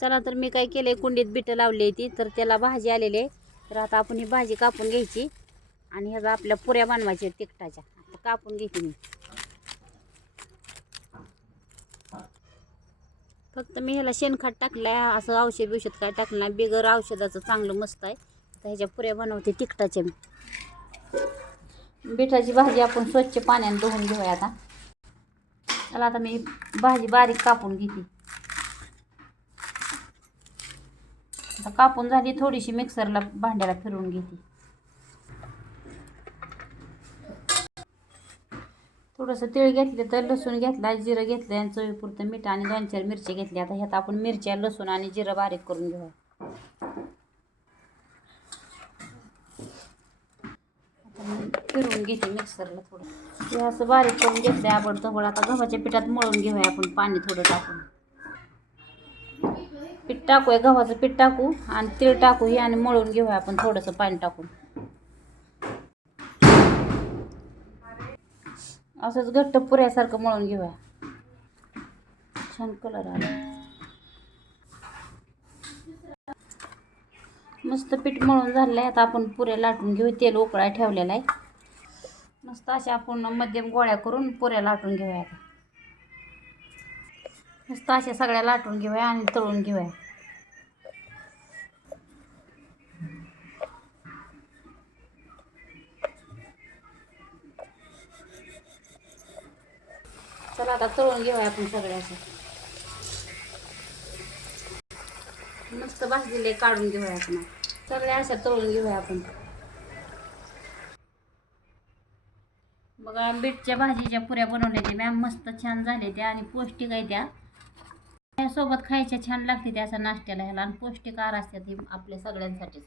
चला तर मी काय केलंय कुंडीत बिटं लावली होती तर त्याला भाजी आलेली आहे. तर आता आपण ही भाजी कापून घ्यायची आणि ह्याचा आपल्या पुऱ्या बनवायच्या तिकटाच्या तिखटाच्या. आता कापून घेते मी. फक्त मी ह्याला शेणखत आहे असं औषध बिषध काय टाकलं नाही. बिगर औषधाचं चांगलं मस्त आहे. तर ह्याच्या पुऱ्या बनवते तिखटाच्या मी. बिठाची भाजी आपण स्वच्छ पाण्याने धुवून घेऊया आता. त्याला आता मी भाजी बारीक कापून घेते. आता कापून झाली थोडीशी मिक्सरला भांड्याला फिरवून घेते. थोडंसं तिळ घेतलं तर लसूण घेतला जिरं घेतलं आणि चवीपुरतं मीठ आणि दोन चार मिरची घेतली. आता ह्यात आपण मिरच्या लसूण आणि जिरं बारीक करून घेऊया आता फिरवून घेते मिक्सरला थोडं. हे असं बारीक करून घेतलं आपण तवळ आता गव्हाच्या पिठात मळून घेऊया आपण पाणी थोडं टाकून. पीठ टाकूया गव्हाचं पीठ टाकू आणि तीळ टाकू हे आणि मळून घेऊया आपण थोडंसं पाणी टाकून. असंच घट्ट पुऱ्यासारखं मळून घेऊया. छान कलर आला. मस्त पीठ मळून झालं आहे आता आपण पुऱ्या लाटून घेऊ. तेल उकळा ठेवलेला आहे. मस्त अशा आपण मध्यम गोळ्या करून पुऱ्या लाटून घेऊया. मस्त अशा सगळ्या लाटून घेऊया आणि तळून घेऊया. चला आता तळून घेऊया आपण सगळ्या असं मस्त भाजलेले काढून घेऊया आपण. सगळ्या अशा तळून घेऊया आपण. बघा बीटच्या भाजीच्या पुऱ्या बनवल्या मॅम मस्त छान झाले त्या आणि पौष्टिक आहे त्या. सोबत खायच्या छान लागते त्या असं नाश्त्याला ह्याला. आणि पौष्टिक आहार असतात हे आपल्या सगळ्यांसाठीच.